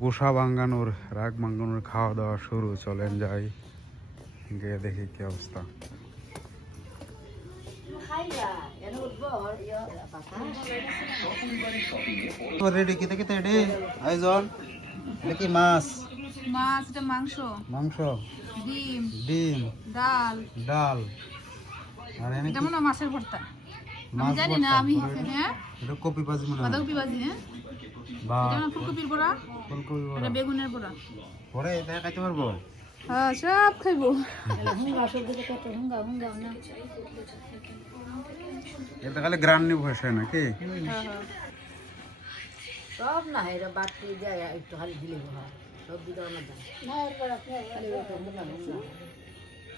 গোসা ভাঙ্গানোর রাগ ভাঙ্গানোর খাওয়া দাওয়া শুরু। চলেন যাই গিয়ে দেখি কি অবস্থা। রেডি কি থেকে রেডি আয়োজন নাকি মাছ? মাছ, এটা মাংস, মাংস, ডিম, ডিম, ডাল, ডাল আর এনে এটা মনে হয় মাছের ভর্তা। আমি মাছ জানি না, ভর্তা। আমি হ্যাঁ এটা কপি ভাজি মনে হয়। বাঁধাকপি ভাজি, হ্যাঁ বা এটা না ফুলকপির বড়া, ফুলকপি এটা বড়া। বেগুনের বড়া। পরে এটা খাইতে পারবো? হ্যাঁ সব খাইবো। এটা খালি গ্রান নিব হয় নাকি? হ্যাঁ হ্যাঁ সব না এরা বাটি দেয় একটু খালি দিলে হয় সব দিতে না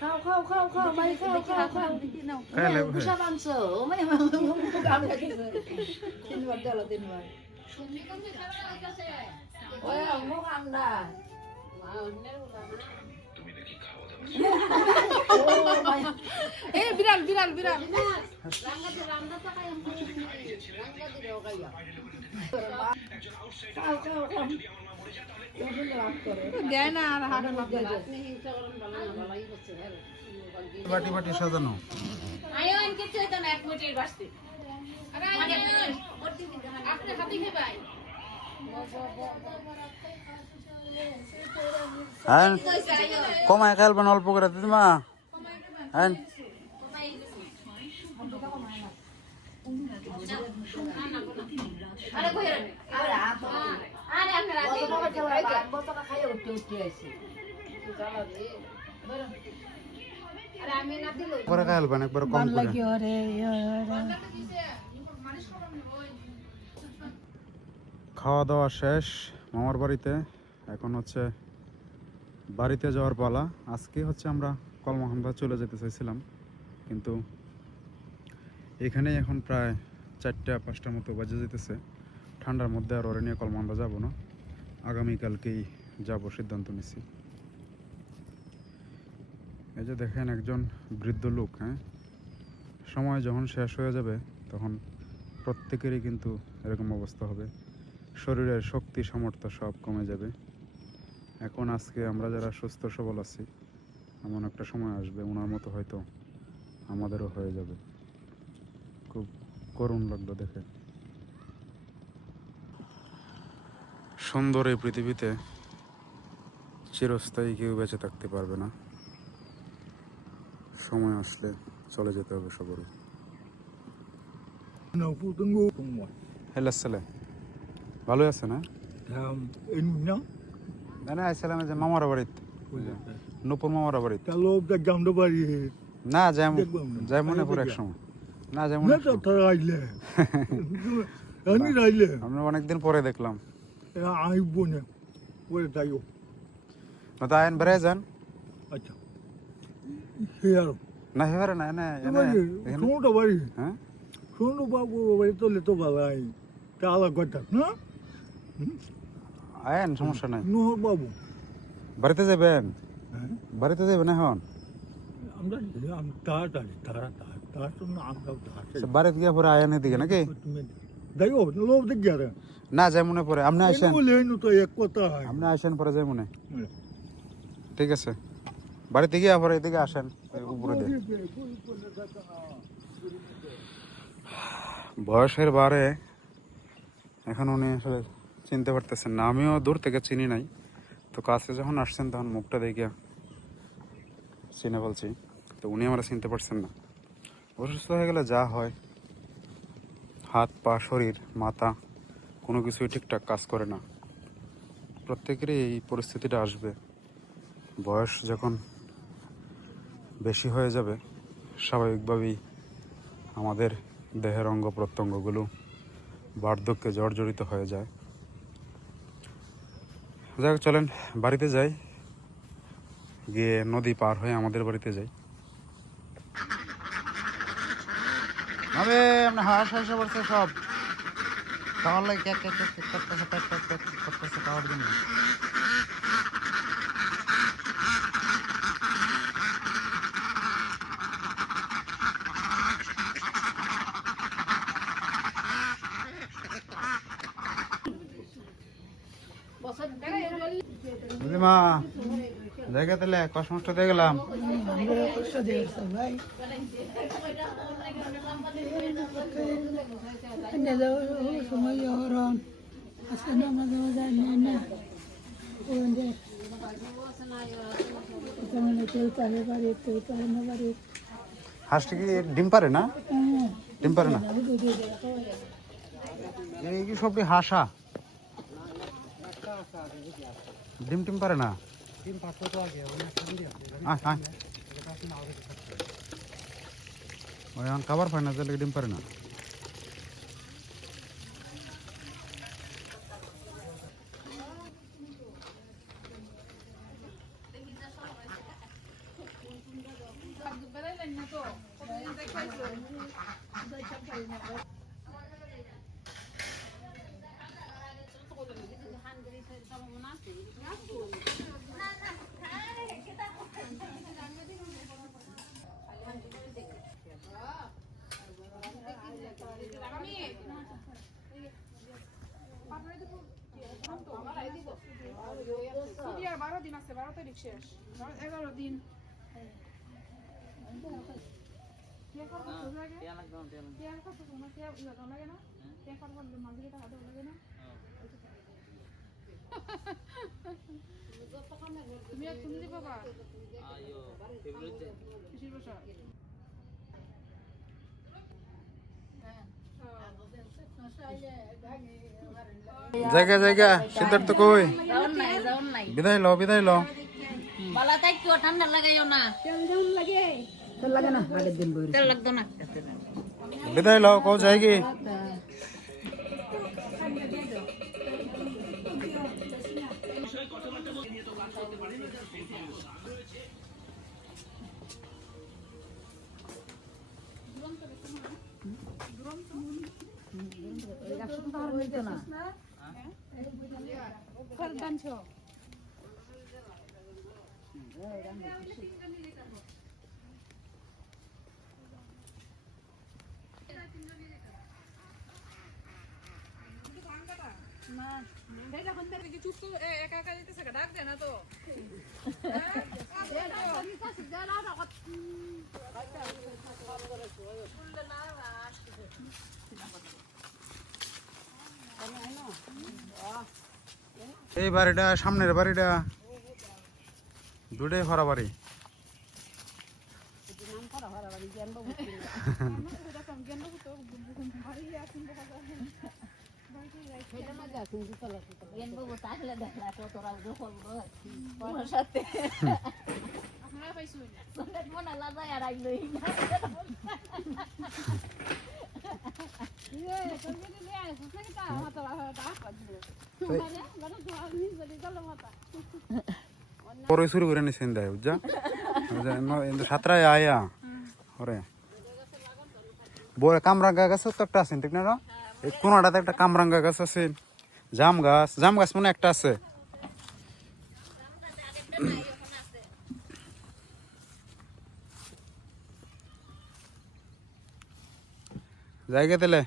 খাও খাও খাও খাও বাড়ি খাও খাও খাও খাইলে বুসা মাংস মানে তিনবার দিল তিনবার ওই মুখ আমরা এই বিড়াল বিড়াল বিড়াল দেয় না আর হাট বাটি বাটি সাজানো। হ্যাঁ কমায় খেলবেন অল্প করে দিদিমা। হ্যাঁ করে খেলবেন একবার কম করে। খাওয়া দাওয়া শেষ মামার বাড়িতে। এখন হচ্ছে বাড়িতে যাওয়ার পালা। আজকে হচ্ছে আমরা কলমাকান্দা চলে যেতে চাইছিলাম, কিন্তু এখানেই এখন প্রায় 4টা-5টার মতো বাজে যেতেছে। ঠান্ডার মধ্যে আর ওরে নিয়ে কলমাকান্দা যাবো না, আগামীকালকেই যাব সিদ্ধান্ত নিছি। এই যে দেখেন একজন বৃদ্ধ লোক, হ্যাঁ সময় যখন শেষ হয়ে যাবে তখন প্রত্যেকেরই কিন্তু এরকম অবস্থা হবে। শরীরের শক্তি সামর্থ্য সব কমে যাবে। এখন আজকে আমরা যারা সুস্থ সবল আছি, এমন একটা সময় আসবে ওনার মতো হয়তো আমাদেরও হয়ে যাবে। খুব করুণ লাগলো দেখে। সুন্দর এই পৃথিবীতে চিরস্থায়ী কেউ বেঁচে থাকতে পারবে না। সময় আসলে চলে যেতে হবে সবারই। হ্যালো আসসালাম, ভালো আছে না? না আসসালাম যে মামার বাড়িতে, নূপুর মামার বাড়িতে। না যাই মনে পড়ে এক সময়। না যাই মনে আমরা অনেকদিন পরে দেখলাম। আইন বেড়ে যান না হেবারে না হ্যাঁ আয়েন, সমস্যা নাই। বাবু বাড়িতে যাবেন? বাড়িতে যাবেন এখন? বাড়িতে গিয়ে পরে আয়েন দিকে নাকি? না যাই মনে পড়ে আপনি আসেন, আপনি আসেন পরে যাই মনে। ঠিক আছে, বাড়িতে গিয়ে পরে এদিকে আসেন উপরে দিয়ে। বয়সের বারে এখন উনি আসলে চিনতে পারতেছেন না। আমিও দূর থেকে চিনি নাই, তো কাছে যখন আসছেন তখন মুখটা দেখে চিনে বলছি, তো উনি আমরা চিনতে পারছেন না। অসুস্থ হয়ে গেলে যা হয়, হাত পা শরীর মাথা কোনো কিছুই ঠিকঠাক কাজ করে না। প্রত্যেকেরই এই পরিস্থিতিটা আসবে। বয়স যখন বেশি হয়ে যাবে স্বাভাবিকভাবেই আমাদের দেহের অঙ্গ প্রত্যঙ্গগুলো বার্ধক্যে জর্জরিত হয়ে যায়। যাক চলেন বাড়িতে যাই, গিয়ে নদী পার হয়ে আমাদের বাড়িতে যাই। আরে আপনার হাঁস এসে পড়ছে সব খাওয়ার লাগে কেক কেক কেক করতেছে, কেক কেক কেক করতেছে খাওয়ার জন্য। মা জায়গা তাহলে কসমসটা দিয়ে গেলাম সময় হরণ আজকে নামাজ যায় না চলতে পারে চলতে না পারে হাঁসটা কি ডিম পারে না ডিম পারে না এই কি সবটি হাঁসা ডিম টিম পারে না ওই খাবার পায় না তাহলে ডিম পারে না আর 12 দিন আছে 12 তারিখ শেষ 11 দিন তুমি বাবা জায়গা জায়গা সিদ্ধার্থ কই যাওন নাই বিদায় লো বালা তাই কি ঠান্ডা লাগাইও না তেল লাগে না আগের দিন বইরে তেল লাগতো না বিদায় লো কও যাই কি একা একা যেতেছে ডাক দেয় না তো এই বাড়িটা সামনের বাড়িটা দুটাই ভরা বাড়ি পরে শুরু করে নিছেন দেয় বুঝছা সাতটায় আয়া ওরে বড় কামরাঙ্গা গাছ তো একটা আছেন ঠিক না এই কোনাটাতে একটা কামরাঙ্গা গাছ আছে জাম গাছ মনে একটা আছে জায়গা তেলে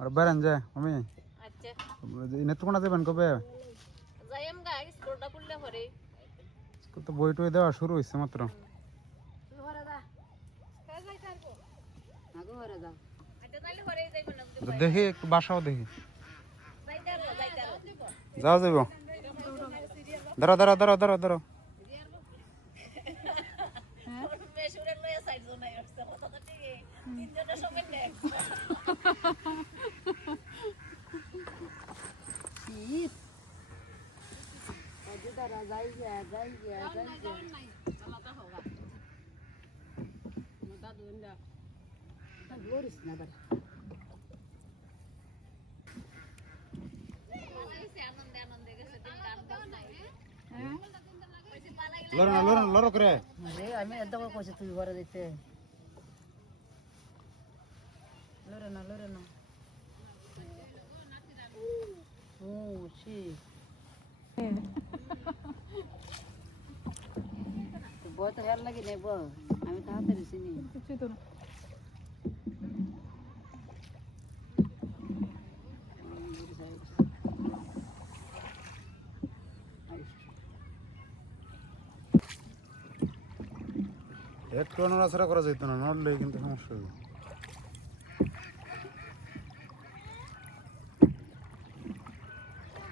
আর বেড়ান যায় আমি নেত্রকোনা যাবেন কবে তো বই টই দেওয়া শুরু হয়েছে মাত্র দেখি একটু বাসাও দেখি যাও যাইব দাঁড়া দাঁড়া দাঁড়া দাঁড়া দাঁড়া লড়ো করে আমি এত কইছি তুই ঘরে দিতে লরে না ও সি বই তো ভালো লাগে নেব আমি তাড়াতাড়ি চিনি একটু নড়াচড়া করা যেত না, নড়লে কিন্তু সমস্যা হবে।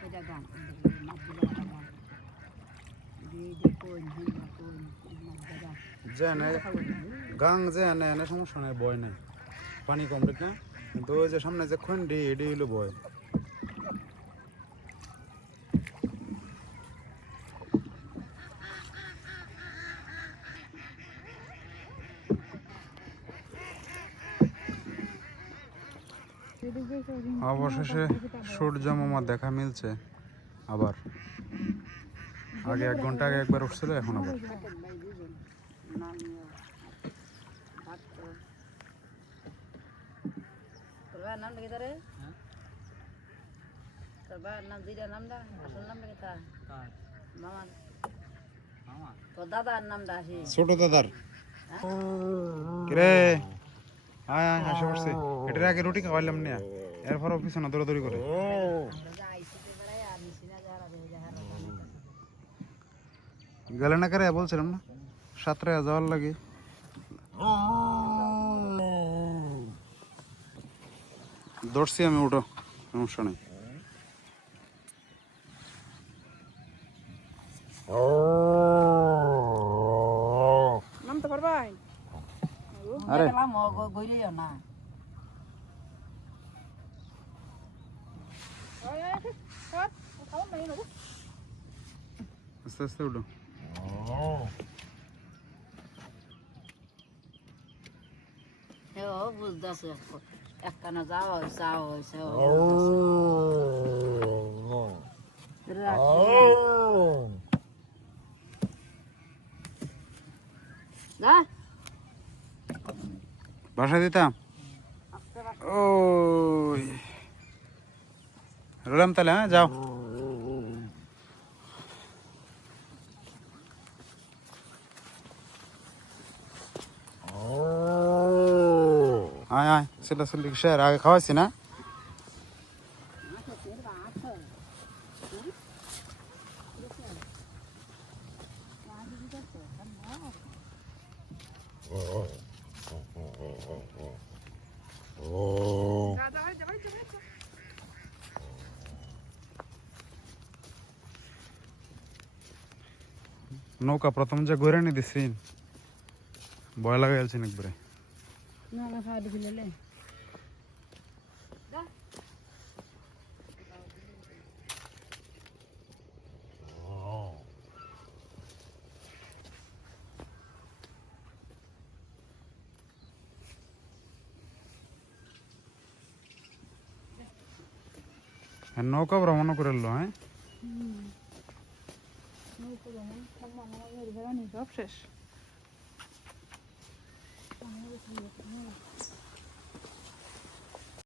এটা গান কোন যে এনে গাং যে এনে এনে সমস্যা নেই, বয় নাই, পানি কমপ্লিট না, কিন্তু ওই যে সামনে যে খন্ডি এটি হইলো বয়। অবশেষে সূর্য মামা দেখা মিলছে আবার। আগে 1 ঘন্টা আগে একবার উঠছিল, এখন আবার। তোর ভাইয়ের নাম লিখে রে? তোর ভাইয়ের নাম দুইটা নাম দা, আসল নাম লিখে তা মামা। তোর দাদার নামটা আসি ছোট দাদার কিরে, আয় আয় হাসে পড়ছে। এটার আগে রুটি খাওয়াইলাম না, এরপর পিছনে দৌড়াদৌড়ি করে। গেলে না করে বলছিলাম না, সাঁতরায় যাওয়ার লাগে। দৌড়ছি আমি, উঠো, সমস্যা নেই। নামতে পারবাই? আরে গইলেও না খাওয়ান নাই নেবো। আস্তে আস্তে উঠো। ও বুঝতেছে একখানা যাওয়া হয়েছে যা বাসা দিতাম। ওই রলাম তাহলে, হ্যাঁ যাও। আয় আয়, সেটা চল্লি কিসের আগে খাওয়াইছি না? যা যা ভাই, যা ভাই, যা ভাই, যা। নৌকা প্রথম যে ঘুরে নি দিছি, ভয় লাগাই আলছি একবারে। না না খাওয়া দিলে নৌকা ভ্রমণ করে এলো, হ্যাঁ। সব শেষ।